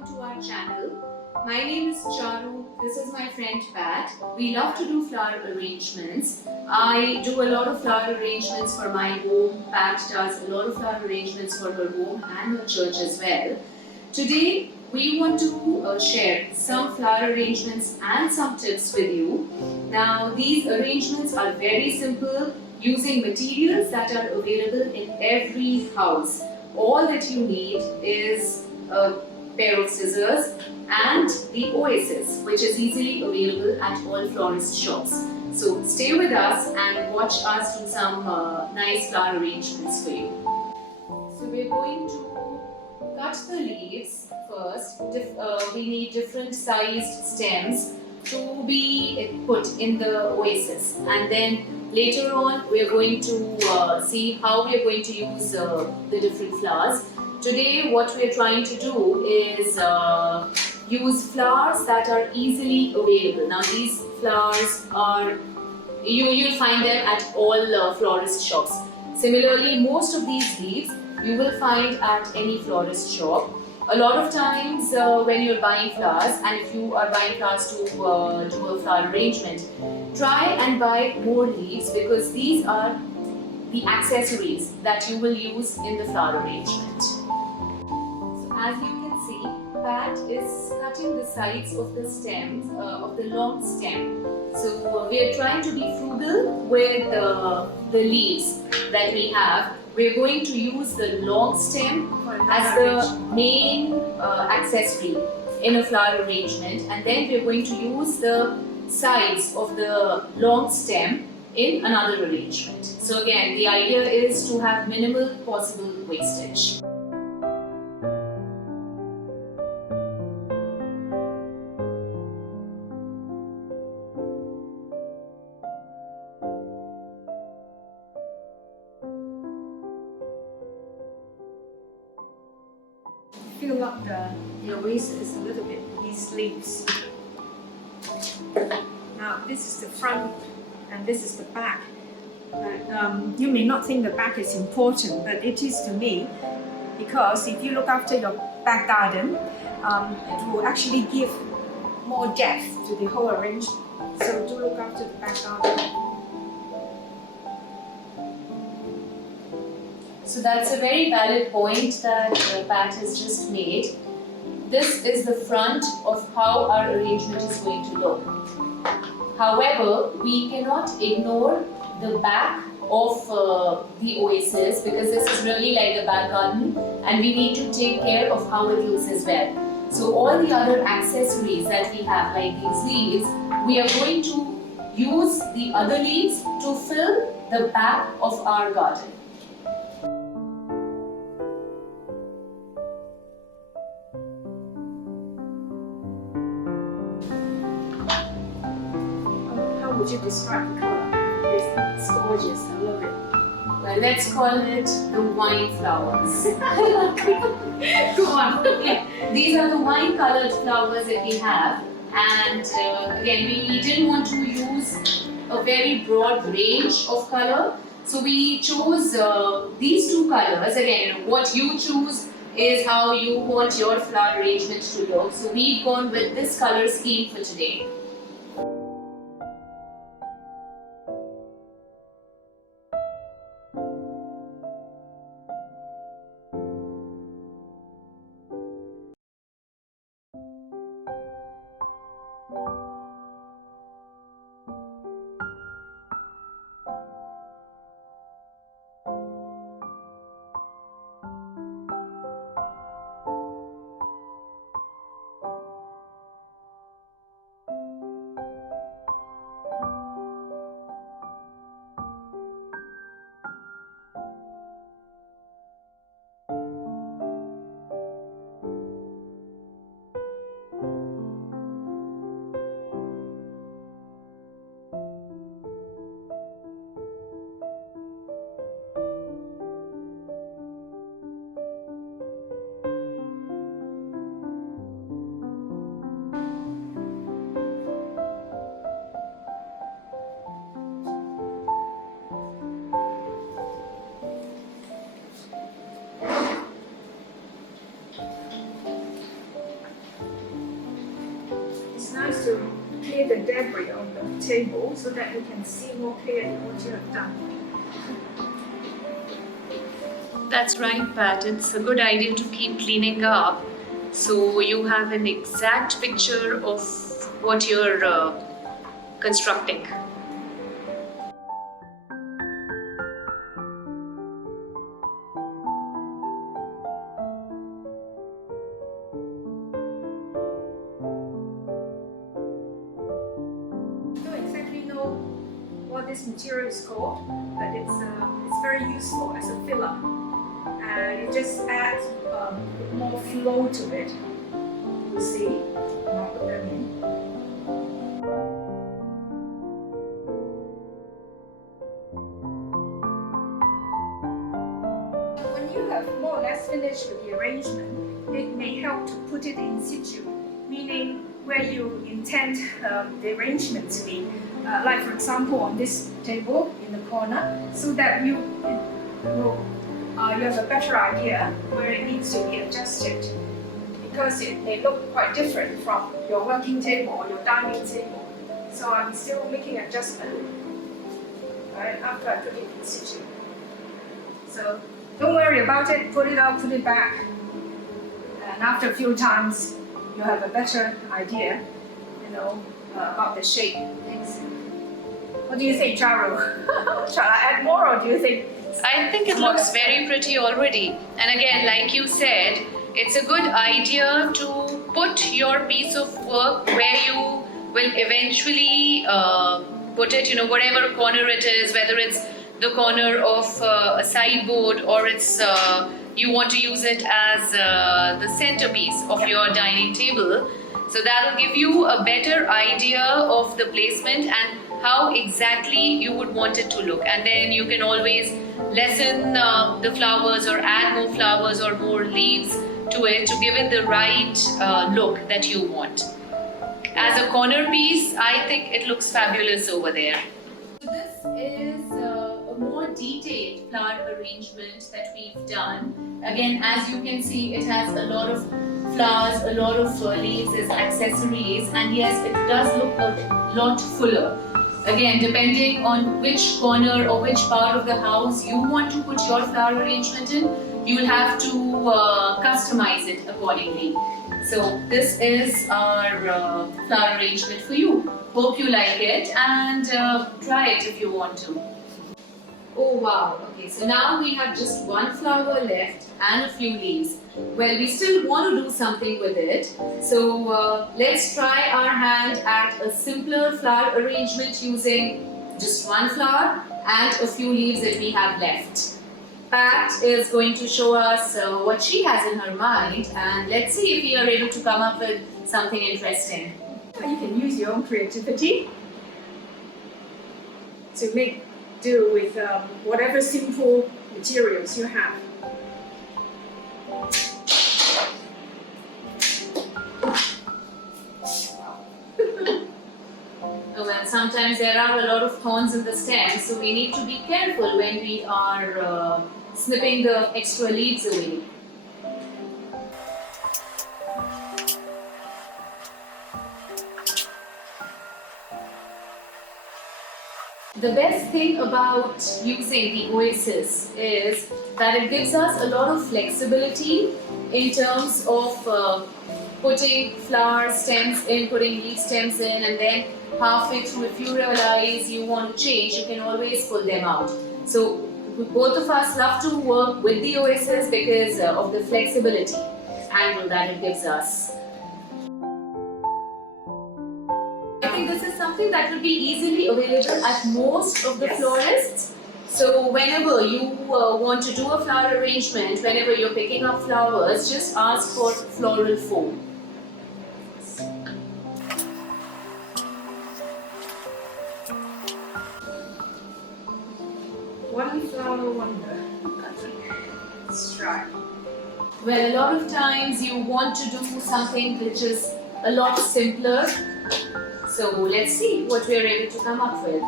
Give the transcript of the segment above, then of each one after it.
welcome to our channel. My name is Charu, this is my friend Pat. We love to do flower arrangements. I do a lot of flower arrangements for my home. Pat does a lot of flower arrangements for her home and her church as well. Today we want to share some flower arrangements and some tips with you. Now these arrangements are very simple, using materials that are available in every house. All that you need is a pair of scissors and the oasis, which is easily available at all florist shops. So stay with us and watch us do some nice flower arrangements for you. So we're going to cut the leaves first. We need different sized stems to be put in the oasis, and then later on we are going to see how we are going to use the different flowers. Today what we are trying to do is use flowers that are easily available. Now these flowers are, you'll find them at all florist shops. Similarly, most of these leaves you will find at any florist shop. A lot of times when you're buying flowers, and if you are buying flowers to do a flower arrangement, try and buy more leaves, because these are the accessories that you will use in the flower arrangement. So as you can see, Pat is cutting the sides of the stems, of the long stem. So we are trying to be frugal with the leaves that we have. We are going to use the long stem as the main accessory in a flower arrangement, and then we are going to use the sides of the long stem in another arrangement. So again, the idea is to have minimal possible wastage. Fill up the oasis a little bit with these leaves. Now this is the front and this is the back. You may not think the back is important, but it is to me, because if you look after your back garden, it will actually give more depth to the whole arrangement. So do look after the back garden. So that's a very valid point that Pat has just made. This is the front of how our arrangement is going to look. However, we cannot ignore the back of the oasis, because this is really like the back garden, and we need to take care of how it looks as well. So all the other accessories that we have, like these leaves, we are going to use the other leaves to fill the back of our garden. How would you describe the color? It's gorgeous, I love it. Well, let's call it the wine flowers. Go on. These are the wine colored flowers that we have, and again, we didn't want to use a very broad range of color, so we chose these two colors. Again, what you choose is how you want your flower arrangement to look, so we've gone with this color scheme for today. just to clear the debris on the table so that you can see more clearly what you have done. That's right, Pat. It's a good idea to keep cleaning up so you have an exact picture of what you're constructing. I don't exactly know what this material is called, but it's very useful as a filler, and it just adds more flow to it. You see, I'll put them in. When you have more or less finished with the arrangement, it may help to put it in situ, meaning where you intend the arrangement to be. Like for example on this table in the corner, so that you have a better idea where it needs to be adjusted, because it may look quite different from your working table or your dining table. So I'm still making adjustment right after I put it in situ. So don't worry about it, put it out, put it back, and after a few times you have a better idea, about the shape and things. What do you think, Charu? Shall I add more, or do you think? I think it looks very pretty already. And again, like you said, it's a good idea to put your piece of work where you will eventually put it, whatever corner it is, whether it's the corner of a sideboard or it's you want to use it as the centerpiece of your dining table. So that'll give you a better idea of the placement and how exactly you would want it to look. And then you can always lessen the flowers or add more flowers or more leaves to it to give it the right look that you want. As a corner piece, I think it looks fabulous over there. So this is a more detailed flower arrangement that we've done. Again, as you can see, it has a lot of flowers, a lot of leaves as accessories, and yes, it does look a lot fuller. Again, depending on which corner or which part of the house you want to put your flower arrangement in, you will have to customize it accordingly. So this is our flower arrangement for you. Hope you like it, and try it if you want to. Oh wow, okay, so now we have just one flower left and a few leaves. Well, we still want to do something with it, so let's try our hand at a simpler flower arrangement using just one flower and a few leaves that we have left. Pat is going to show us what she has in her mind, and let's see if we are able to come up with something interesting. You can use your own creativity to make do with whatever simple materials you have. Well, sometimes there are a lot of thorns in the stem, so we need to be careful when we are snipping the extra leaves away. The best thing about using the Oasis is that it gives us a lot of flexibility in terms of putting flower stems in, putting leaf stems in, and then halfway through, if you realize you want to change, you can always pull them out. So both of us love to work with the Oasis because of the flexibility angle that it gives us. I think this is something that will be easily available at most of the florists. So whenever you want to do a flower arrangement, whenever you're picking up flowers, just ask for floral foam. One flower wonder. Let's try. Well, a lot of times you want to do something which is a lot simpler. So let's see what we are able to come up with.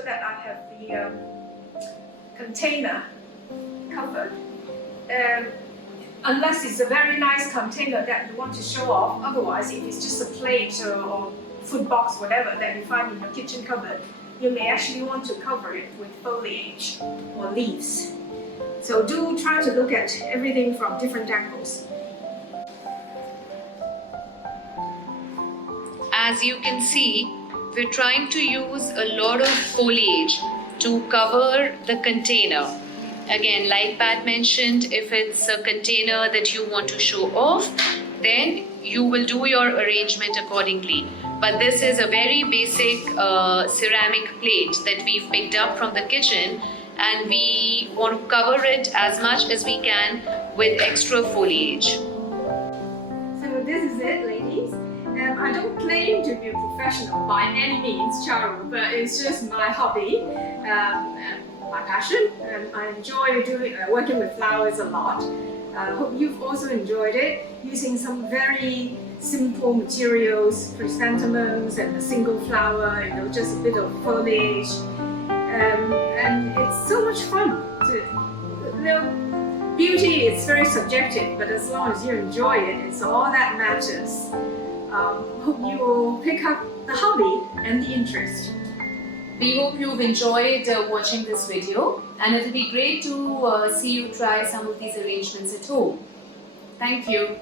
sure that I have the container covered. Unless it's a very nice container that you want to show off, otherwise if it's just a plate or food box, whatever that you find in your kitchen cupboard, you may actually want to cover it with foliage or leaves. So do try to look at everything from different angles. As you can see, we're trying to use a lot of foliage to cover the container. Again, like Pat mentioned, if it's a container that you want to show off, then you will do your arrangement accordingly. But this is a very basic ceramic plate that we've picked up from the kitchen, and we want to cover it as much as we can with extra foliage. So this is it, ladies. I don't claim to be a professional by any means, Charu, but it's just my hobby and my passion. I enjoy working with flowers a lot. I hope you've also enjoyed it, using some very simple materials, chrysanthemums and a single flower, just a bit of foliage. And it's so much fun. Beauty is very subjective, but as long as you enjoy it, it's all that matters. Hope you will pick up the hobby and the interest. We hope you've enjoyed watching this video, and it'll be great to see you try some of these arrangements at home. Thank you.